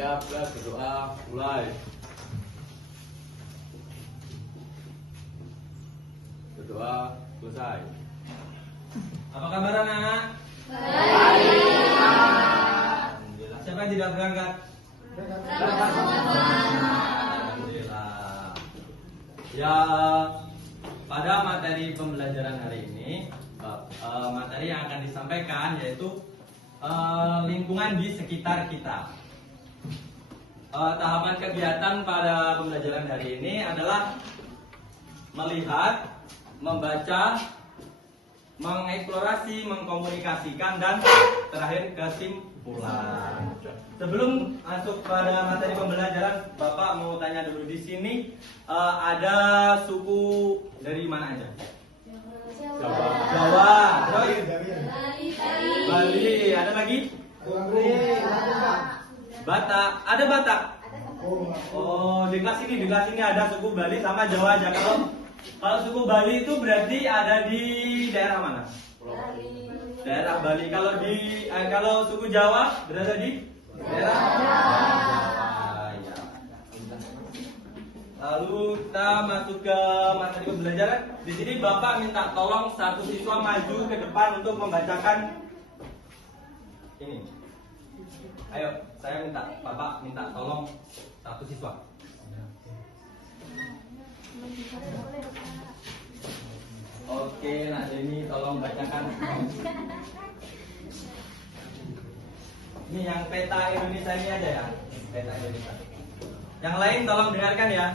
Siap, berdoa, mulai. Berdoa, selesai. Apa kabar anak-anak? Baik. Alhamdulillah. Siapa yang tidak berangkat? Alhamdulillah. Ya, pada materi pembelajaran hari ini, materi yang akan disampaikan yaitu lingkungan di sekitar kita. Tahapan kegiatan pada pembelajaran hari ini adalah melihat, membaca, mengeksplorasi, mengkomunikasikan, dan terakhir kesimpulan. Sebelum masuk pada materi pembelajaran, Bapak mau tanya dulu, di sini ada suku dari mana aja? Jawa, terus Bali, ada lagi? Batak, ada Batak? Oh, di kelas ini ada suku Bali sama Jawa aja. Kalau suku Bali itu berarti ada di daerah mana? Daerah Bali. Kalau suku Jawa berada di daerah Jawa. Ya. Lalu kita masuk ke materi pembelajaran. Di sini Bapak minta tolong satu siswa maju ke depan untuk membacakan ini. Ayo, Bapak minta tolong satu siswa. Oke, nah ini tolong bacakan. Ini yang peta Indonesia ini aja ya, peta Indonesia. Yang lain tolong dengarkan ya.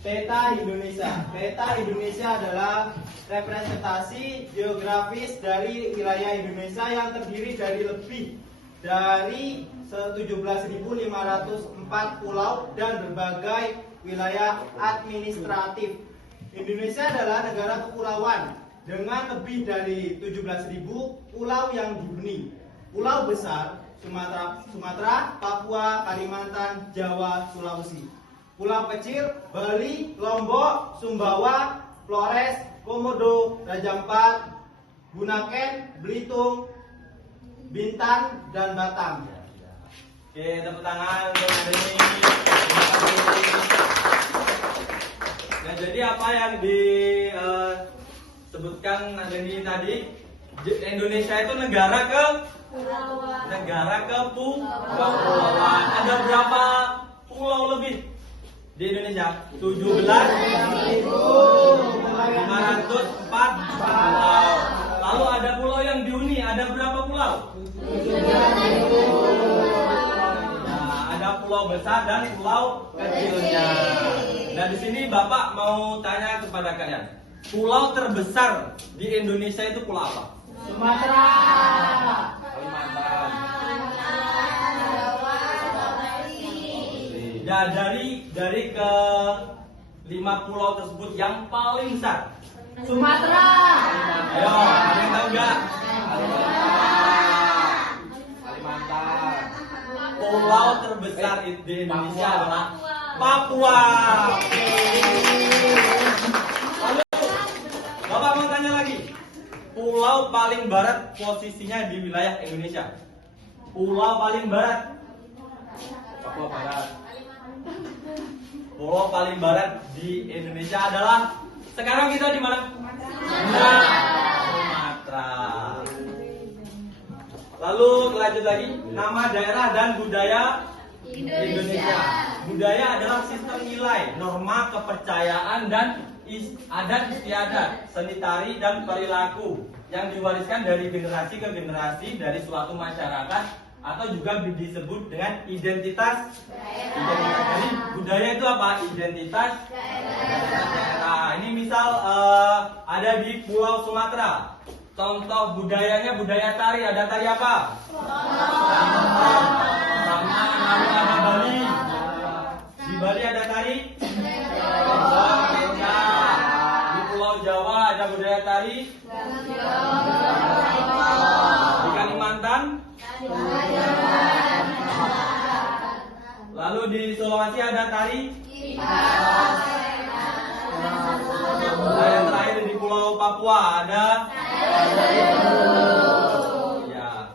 Peta Indonesia. Peta Indonesia adalah representasi geografis dari wilayah Indonesia yang terdiri dari lebih dari 17.504 pulau dan berbagai wilayah administratif. Indonesia adalah negara kepulauan dengan lebih dari 17.000 pulau yang dihuni. Pulau besar Sumatera, Papua, Kalimantan, Jawa, Sulawesi. Pulau kecil Bali, Lombok, Sumbawa, Flores, Komodo, Raja Ampat, Bunaken, Belitung, Bintan, dan Batam. Oke, tepuk tangan untuk Adeni. Nah, jadi apa yang disebutkan Adeni tadi, Indonesia itu negara kepulauan. Ada berapa pulau lebih di Indonesia? 17.504 pulau. Lalu ada pulau yang dihuni, ada berapa pulau? 7.000. Nah, ada pulau besar dan pulau kecilnya. Nah, di sini Bapak mau tanya kepada kalian, pulau terbesar di Indonesia itu pulau apa? Sumatera. Kalimantan. Ya, dari ke 5 pulau tersebut yang paling besar Sumatera. Ayo, ada yang tahu nggak? Kalimantan. Pulau terbesar di Indonesia adalah Papua. Lalu, Bapak mau tanya lagi. Pulau paling barat posisinya di wilayah Indonesia. Pulau paling barat. Papua Barat. Pulau paling barat di Indonesia adalah, sekarang kita di mana? Sumatera. Lalu lanjut lagi, nama daerah dan budaya Indonesia. Budaya adalah sistem nilai, norma, kepercayaan, dan adat istiadat, seni tari, dan perilaku yang diwariskan dari generasi ke generasi dari suatu masyarakat, atau juga disebut dengan identitas. Jadi budaya itu apa? Identitas daerah. Ini misal ada di Pulau Sumatera. Contoh budayanya budaya tari. Ada tari apa? Sama, lalu ada Bali. Di Bali ada tari. Di Pulau Jawa ada budaya tari. Di Kalimantan. Lalu di Sulawesi ada tari. Yang terakhir di Pulau Papua ada. Ya.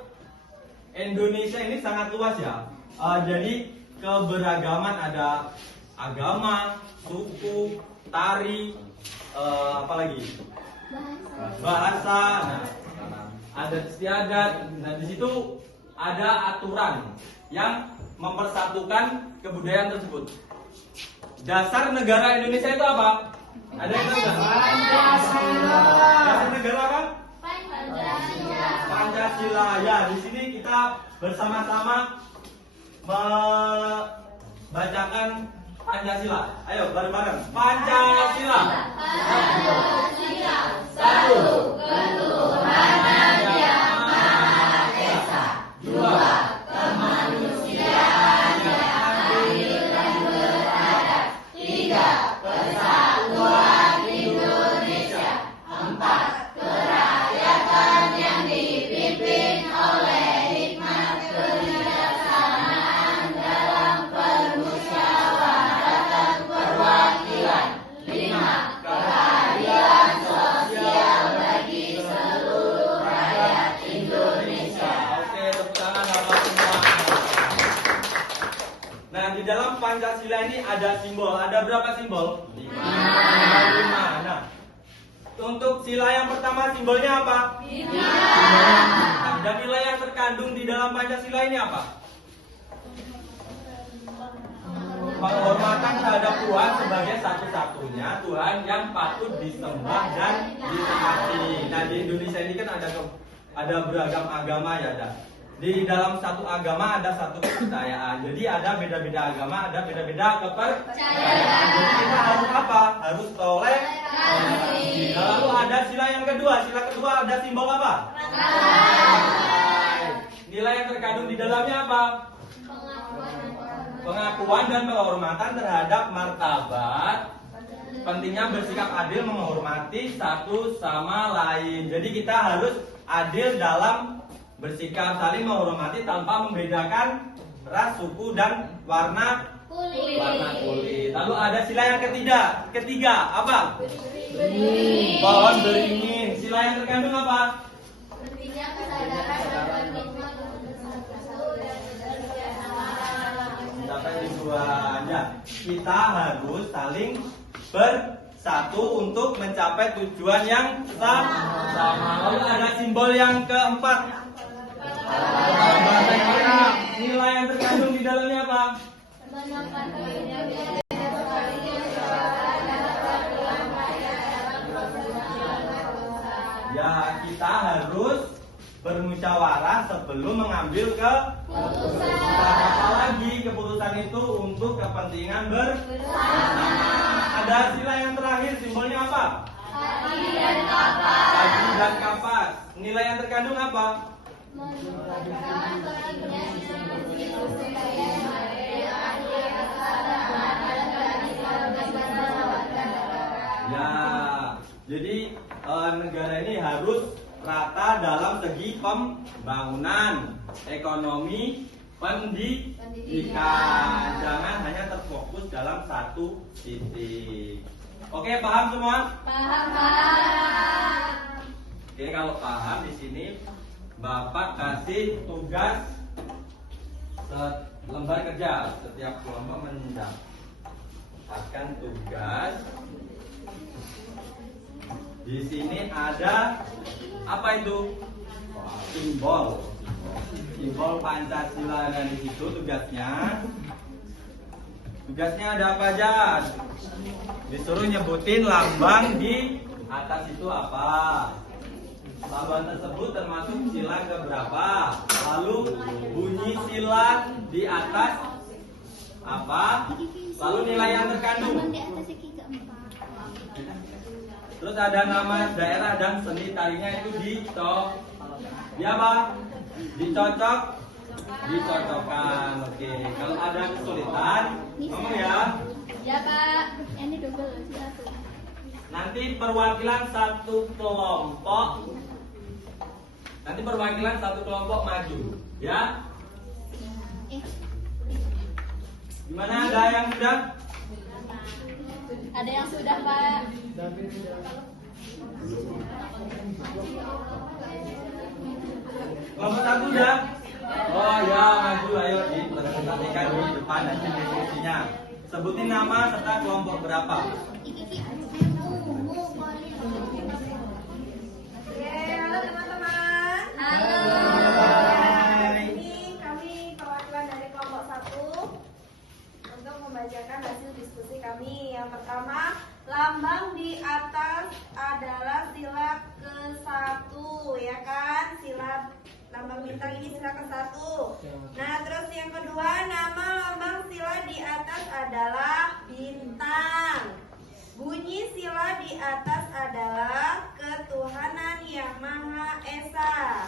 Indonesia ini sangat sangat luas ya. Jadi keberagaman ada agama, suku, tari, apalagi bahasa, nah, adat istiadat. Nah di situ ada aturan yang mempersatukan kebudayaan tersebut. Dasar negara Indonesia itu apa? Ada yang tahu nggak? Pancasila. Dasar negara apa? Pancasila. Ya, di sini kita bersama-sama membacakan Pancasila. Ayo bareng-bareng. Pancasila. Pancasila, satu, ketuhanan yang Maha Esa. Dua, kemanusiaan yang adil dan beradab. Tiga, persatuan Indonesia. Empat, kerakyatan yang dipimpin oleh hikmat kebijaksanaan dalam permusyawaratan perwakilan. Lima, keadilan sosial bagi seluruh rakyat Indonesia. Oke, tepuk tangan apa semua. Nah, di dalam Pancasila ini ada simbol. Ada berapa simbol? 5. Nah, untuk sila yang pertama simbolnya apa? Nah, dan nilai yang terkandung di dalam Pancasila ini apa? Penghormatan terhadap Tuhan sebagai satu-satunya Tuhan yang patut disembah dan ditaati. Nah, di Indonesia ini kan ada beragam agama ya, ada. Di dalam satu agama ada satu kepercayaan. Jadi ada beda-beda agama, ada beda-beda kepercayaan. Jadi kita harus apa? Harus toleransi. Nah, lalu ada sila yang kedua. Sila kedua ada simbol apa? Nilai yang terkandung di dalamnya apa? Pengakuan dan penghormatan terhadap martabat. Pentingnya bersikap adil menghormati satu sama lain. Jadi kita harus adil dalam bersikap, saling menghormati tanpa membedakan ras, suku, dan warna kulit. Lalu ada sila yang ketiga apa? Pohon beringin. Sila yang terkandung apa? Tujuannya kita harus saling bersatu untuk mencapai tujuan yang sama. Lalu ada simbol yang keempat. Nilai yang terkandung di dalamnya apa? Ya, kita harus bermusyawarah sebelum mengambil keputusan. Apalagi keputusan itu untuk kepentingan bersama. Ada sila yang terakhir, simbolnya apa? Kaki dan kapas. Nilai yang terkandung apa? Ya, jadi negara ini harus rata dalam segi pembangunan, ekonomi, pendidikan. Jangan hanya terfokus dalam satu titik. Oke, paham semua? Paham. Oke, kalau paham di sini Bapak kasih tugas lembar kerja. Setiap kelompok mendapatkan tugas. Di sini ada apa itu? Simbol Pancasila. Dan di situ tugasnya ada apa aja? Disuruh nyebutin lambang di atas itu apa? Lambang tersebut termasuk sila keberapa? Lalu bunyi sila di atas apa? Lalu nilai yang terkandung. Terus ada nama daerah dan seni tarinya itu dicocokkan. Oke, kalau ada kesulitan ngomong ya. Ya Pak. Ini double satu. Nanti perwakilan satu kelompok maju, ya. Gimana, ada yang sudah? Ada yang sudah Pak. Kelompok satu sudah? Oh ya, maju disampaikan di depan hasil diskusinya. Sebutin nama serta kelompok berapa. Halo teman-teman. Halo. Ini kami perwakilan dari kelompok 1 untuk membacakan hasil diskusi kami. Yang pertama, lambang di atas adalah sila ke-1, ya kan? Sila lambang bintang ini sila ke-1. Nah, terus yang kedua, nama lambang sila di atas adalah bintang. Bunyi sila di atas adalah ketuhanan yang Maha Esa.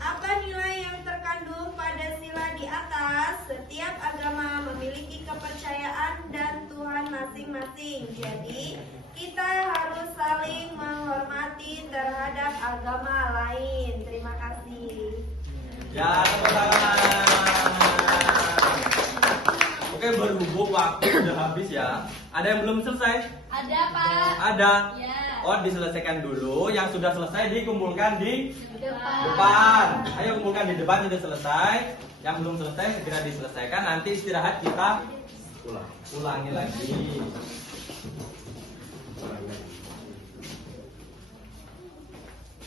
Apa nilai yang terkandung pada sila di atas? Setiap agama memiliki kepercayaan dan Tuhan masing-masing. Jadi, kita harus saling menghormati terhadap agama lain. Terima kasih. Ya, tepuk tangan. Oke, berhubung waktu sudah habis ya. Ada yang belum selesai? Ada, Pak. Ada. Ya. Oh, diselesaikan dulu. Yang sudah selesai dikumpulkan di Depan. depan. Ayo kumpulkan di depan, sudah selesai. Yang belum selesai segera diselesaikan. Nanti istirahat kita ulangi lagi.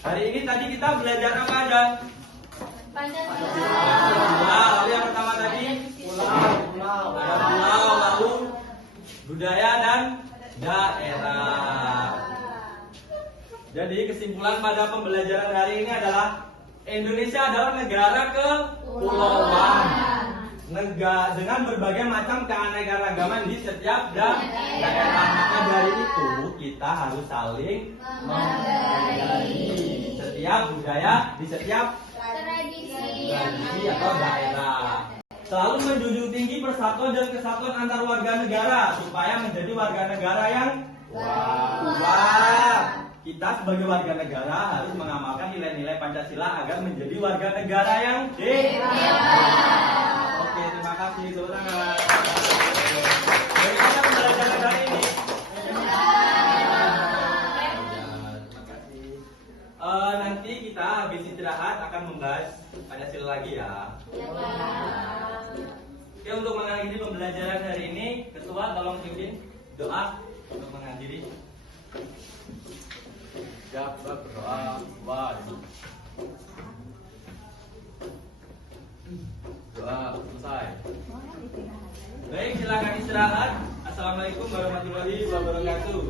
Hari ini tadi kita belajar apa aja? Pancasila. Lalu yang pertama tadi Pulau. ada pulau, lalu budaya dan daerah. Jadi kesimpulan pada pembelajaran hari ini adalah Indonesia adalah negara kepulauan. Dengan berbagai macam keanekaragaman di setiap daerah. Maka dari itu kita harus saling menghargai setiap budaya di setiap tradisi atau daerah. Selalu menjunjung tinggi persatuan dan kesatuan antar warga negara supaya menjadi warga negara yang kuat. Kita sebagai warga negara harus mengamalkan nilai-nilai Pancasila agar menjadi warga negara yang hebat. Oke, terima kasih. Tepuk tangan. Bagaimana pembelajaran hari ini? Terima kasih. Nanti kita habis istirahat akan membahas Pancasila lagi ya. Oke, untuk mengakhiri pembelajaran hari ini, Ketua tolong pimpin doa untuk mengakhiri. Ya, kita berdoa. Wajib. Doa selesai. Baik, silakan istirahat. Assalamualaikum warahmatullahi wabarakatuh.